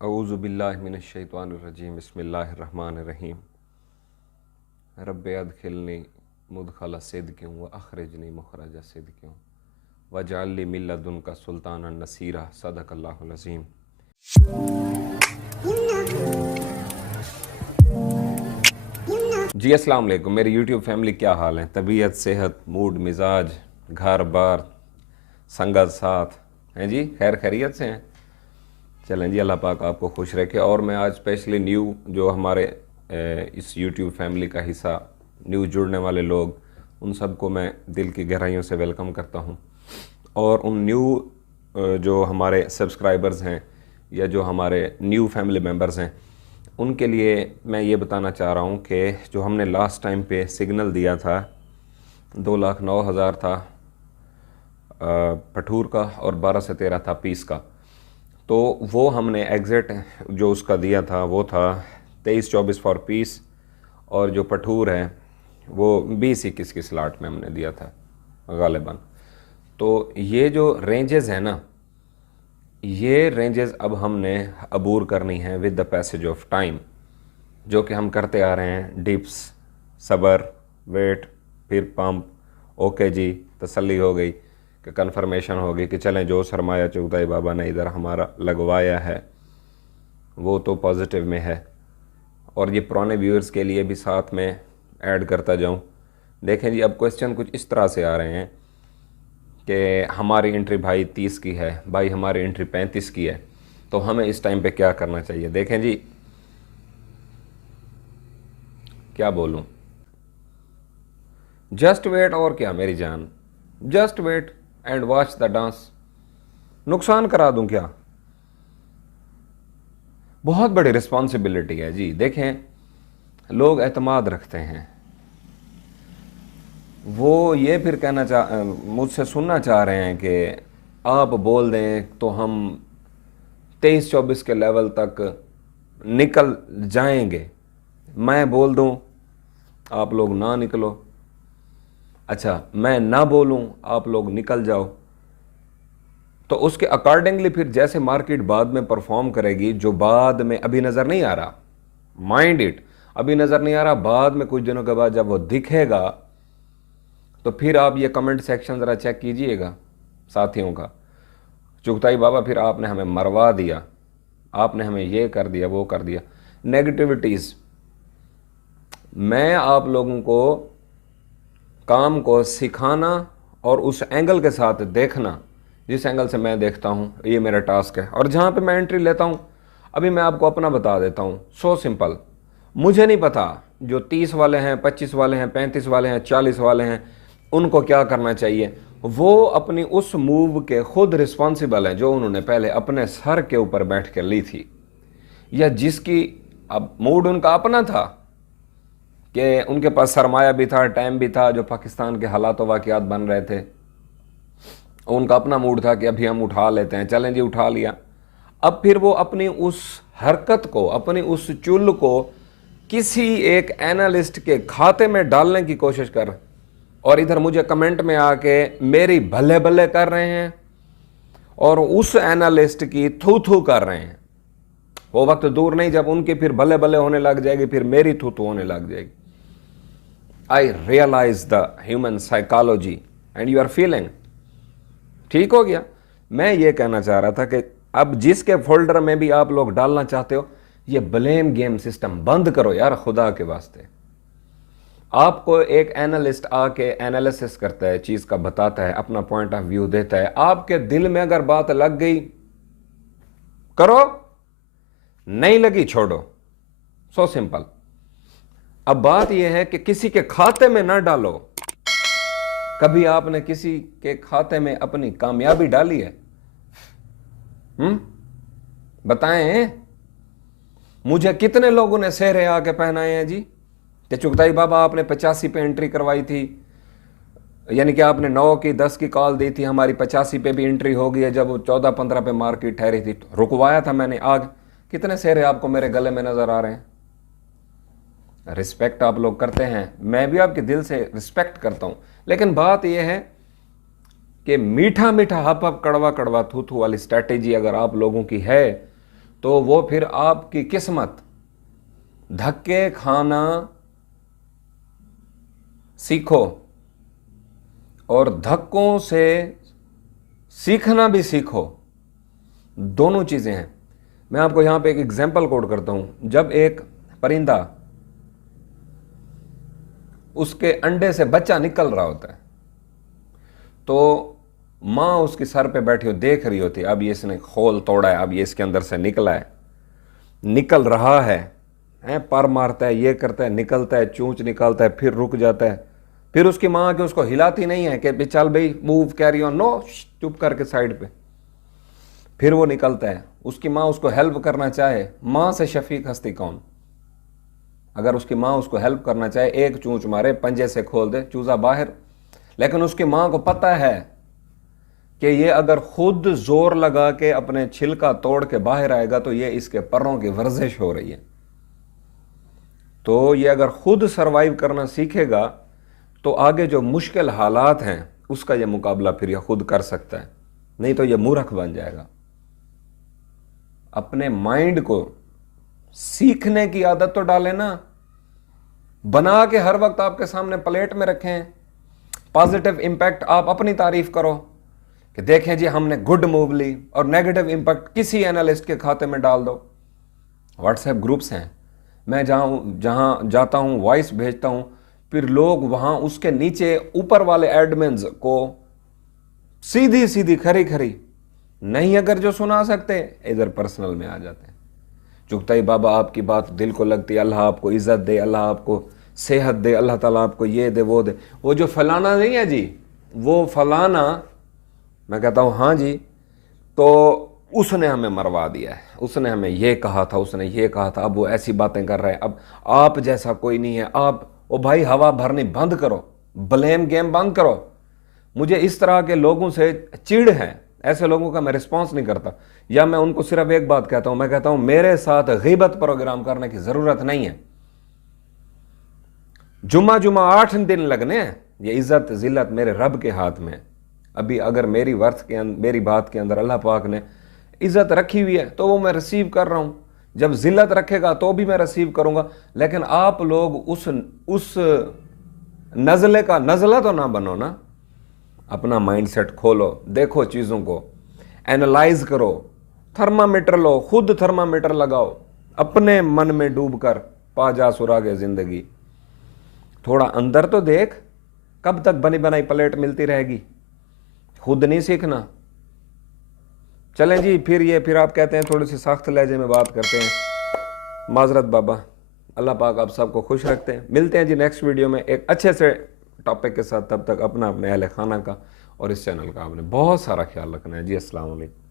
अऊज़ु बिल्लाहि मिनश्शैतानिर्रजीम बिस्मिल्लाहिर्रहमानिर्रहीम रब्बि अदखिलनी मुदखला सिद्क़िन व अखरिजनी मुखरज सिद्क़िन वजअल ली मिन लदुनका सुल्तानन नसीरा सदक़ल्लाहुल अज़ीम। जी अस्सलाम वालेकुम मेरी यूट्यूब फैमिली, क्या हाल है? तबीयत, सेहत, मूड, मिजाज, घर बार, संगत, साथ हैं जी? खैर खैरियत से हैं? चलें जी, अल्लाह पाक आपको खुश रखे। और मैं आज स्पेशली न्यू जो हमारे इस यूट्यूब फैमिली का हिस्सा, न्यू जुड़ने वाले लोग, उन सबको मैं दिल की गहराइयों से वेलकम करता हूं। और उन न्यू जो हमारे सब्सक्राइबर्स हैं या जो हमारे न्यू फैमिली मेम्बर्स हैं, उनके लिए मैं ये बताना चाह रहा हूं कि जो हमने लास्ट टाइम पे सिग्नल दिया था 2,09,000 था पठूर का और 12 से 13 था पीस का, तो वो हमने एग्ज़िट जो उसका दिया था वो था 23-24 फॉर पीस, और जो पठूर है वो 20-21 की स्लॉट में हमने दिया था गालिबन। तो ये जो रेंजेस हैं ना, ये रेंजेस अब हमने अबूर करनी है with the passage of time, जो कि हम करते आ रहे हैं। डिप्स, सबर, वेट, फिर पंप, ओके जी, तसल्ली हो गई कि कन्फर्मेशन हो गई कि चलें जो सरमाया चुगताई बाबा ने इधर हमारा लगवाया है वो तो पॉजिटिव में है। और ये पुराने व्यूअर्स के लिए भी साथ में ऐड करता जाऊं। देखें जी, अब क्वेश्चन कुछ इस तरह से आ रहे हैं कि हमारी एंट्री भाई 30 की है, भाई हमारी एंट्री 35 की है, तो हमें इस टाइम पे क्या करना चाहिए? देखें जी, क्या बोलूं, जस्ट वेट। और क्या मेरी जान, just wait and watch the dance. नुकसान करा दूं क्या? बहुत बड़ी रिस्पॉन्सिबिलिटी है जी। देखें, लोग एतमाद रखते हैं, वो ये फिर मुझसे सुनना चाह रहे हैं कि आप बोल दें तो हम 23-24 के लेवल तक निकल जाएंगे, मैं बोल दूं आप लोग ना निकलो। अच्छा, मैं ना बोलूं आप लोग निकल जाओ। तो उसके अकॉर्डिंगली फिर जैसे मार्केट बाद में परफॉर्म करेगी, जो बाद में अभी नज़र नहीं आ रहा, माइंड इट, अभी नज़र नहीं आ रहा, बाद में कुछ दिनों के बाद जब वो दिखेगा तो फिर आप ये कमेंट सेक्शन ज़रा चेक कीजिएगा साथियों का, चुगताई बाबा फिर आपने हमें मरवा दिया, आपने हमें ये कर दिया, वो कर दिया, नेगेटिविटीज़। मैं आप लोगों को काम को सिखाना और उस एंगल के साथ देखना जिस एंगल से मैं देखता हूँ, ये मेरा टास्क है। और जहाँ पे मैं एंट्री लेता हूँ, अभी मैं आपको अपना बता देता हूँ, सो सिंपल। मुझे नहीं पता जो 30 वाले हैं, 25 वाले हैं, 35 वाले हैं, 40 वाले हैं, उनको क्या करना चाहिए। वो अपनी उस मूव के खुद रिस्पॉन्सिबल हैं जो उन्होंने पहले अपने सर के ऊपर बैठ कर ली थी, या जिसकी अब मूड उनका अपना था कि उनके पास सरमाया भी था, टाइम भी था, जो पाकिस्तान के हालात वाक़ियात बन रहे थे, उनका अपना मूड था कि अभी हम उठा लेते हैं, चलें जी उठा लिया। अब फिर वो अपनी उस हरकत को, अपनी उस चुल को किसी एक एनालिस्ट के खाते में डालने की कोशिश कर, और इधर मुझे कमेंट में आके मेरी भले भले कर रहे हैं और उस एनालिस्ट की थू थू कर रहे हैं। वो वक्त दूर नहीं जब उनकी फिर भले भले होने लग जाएगी, फिर मेरी थू थू होने लग जाएगी। I realise the human psychology and you are feeling. ठीक हो गया? मैं ये कहना चाह रहा था कि अब जिसके फोल्डर में भी आप लोग डालना चाहते हो, ये ब्लेम गेम सिस्टम बंद करो यार, खुदा के वास्ते। आपको एक एनालिस्ट आके एनालिसिस करता है, चीज का बताता है, अपना पॉइंट ऑफ व्यू देता है, आपके दिल में अगर बात लग गई करो, नहीं लगी छोड़ो, सो सिंपल। अब बात यह है कि किसी के खाते में ना डालो। कभी आपने किसी के खाते में अपनी कामयाबी डाली है? बताएं, मुझे कितने लोगों ने सेहरे आके पहनाए हैं जी कि चुगताई बाबा आपने 85 पे एंट्री करवाई थी, यानी कि आपने 9 की 10 की कॉल दी थी, हमारी 85 पे भी एंट्री हो गई है, जब वो 14-15 पे मार्केट ठहरी थी तो रुकवाया था मैंने। आग कितने सेहरे आपको मेरे गले में नजर आ रहे हैं? रिस्पेक्ट आप लोग करते हैं, मैं भी आपके दिल से रिस्पेक्ट करता हूं, लेकिन बात यह है कि मीठा मीठा हप हप कड़वा कड़वा थू थू वाली स्ट्रैटेजी अगर आप लोगों की है तो वो फिर आपकी किस्मत। धक्के खाना सीखो और धक्कों से सीखना भी सीखो, दोनों चीजें हैं। मैं आपको यहां पे एक एग्जाम्पल कोट करता हूं। जब एक परिंदा उसके अंडे से बच्चा निकल रहा होता है तो मां उसके सर पे बैठी हो देख रही होती है, अब ये इसने खोल तोड़ा है, अब ये इसके अंदर से निकला है, निकल रहा है, पर मारता है, ये करता है, निकलता है, चूंच निकालता है, फिर रुक जाता है, फिर उसकी मां आके उसको हिलाती नहीं है कि चल भाई मूव कैरी ऑन, नो, चुप करके साइड पे, फिर वो निकलता है। उसकी मां उसको हेल्प करना चाहे, मां से शफीक हस्ती कौन? अगर उसकी मां उसको हेल्प करना चाहे, एक चूंच मारे, पंजे से खोल दे, चूजा बाहर, लेकिन उसकी मां को पता है कि ये अगर खुद जोर लगा के अपने छिलका तोड़ के बाहर आएगा तो ये इसके परों की वर्जिश हो रही है। तो ये अगर खुद सरवाइव करना सीखेगा तो आगे जो मुश्किल हालात हैं उसका ये मुकाबला फिर ये खुद कर सकता है, नहीं तो ये मूर्ख बन जाएगा। अपने माइंड को सीखने की आदत तो डालें ना, बना के हर वक्त आपके सामने प्लेट में रखें। पॉजिटिव इंपैक्ट आप अपनी तारीफ करो कि देखें जी हमने गुड मूव ली, और नेगेटिव इंपैक्ट किसी एनालिस्ट के खाते में डाल दो। व्हाट्सएप ग्रुप्स हैं, मैं जहां जाता हूं वॉइस भेजता हूं, फिर लोग वहां उसके नीचे ऊपर वाले एडमिन्स को सीधी सीधी खरी खरी नहीं अगर जो सुना सकते इधर पर्सनल में आ जाते हैं। चुगताई बाबा आपकी बात दिल को लगती है, अल्लाह आपको इज्जत दे, अल्लाह आपको सेहत दे, अल्लाह ताला आपको ये दे वो दे। वो जो फलाना नहीं है जी, वो फलाना, मैं कहता हूं हाँ जी, तो उसने हमें मरवा दिया है, उसने हमें ये कहा था, उसने ये कहा था, अब वो ऐसी बातें कर रहा है, अब आप जैसा कोई नहीं है। आप ओ भाई हवा भरनी बंद करो, ब्लेम गेम बंद करो। मुझे इस तरह के लोगों से चिढ़ है, ऐसे लोगों का मैं रिस्पॉन्स नहीं करता, या मैं उनको सिर्फ एक बात कहता हूं, मैं कहता हूं मेरे साथ गीबत प्रोग्राम करने की जरूरत नहीं है। जुम्मा 8 दिन लगने हैं, ये इज्जत जिल्लत मेरे रब के हाथ में। अभी अगर मेरी मेरी बात के अंदर अल्लाह पाक ने इज्जत रखी हुई है तो वो मैं रिसीव कर रहा हूं, जब जिल्लत रखेगा तो भी मैं रिसीव करूंगा। लेकिन आप लोग उस नजले का नजला तो ना बनो ना। अपना माइंडसेट खोलो, देखो चीजों को एनालाइज करो, थर्मामीटर लो, खुद थर्मामीटर लगाओ, अपने मन में डूबकर पा जा सुरागे जिंदगी। थोड़ा अंदर तो देख, कब तक बनी बनाई प्लेट मिलती रहेगी? खुद नहीं सीखना। चलें जी, फिर आप कहते हैं थोड़ी सी सख्त लहजे में बात करते हैं, माजरत बाबा। अल्लाह पाक आप सबको खुश रखते हैं। मिलते हैं जी नेक्स्ट वीडियो में एक अच्छे से टॉपिक के साथ। तब तक अपने अहले खाना का और इस चैनल का आपने बहुत सारा ख्याल रखना है जी। अस्सलाम वालेकुम।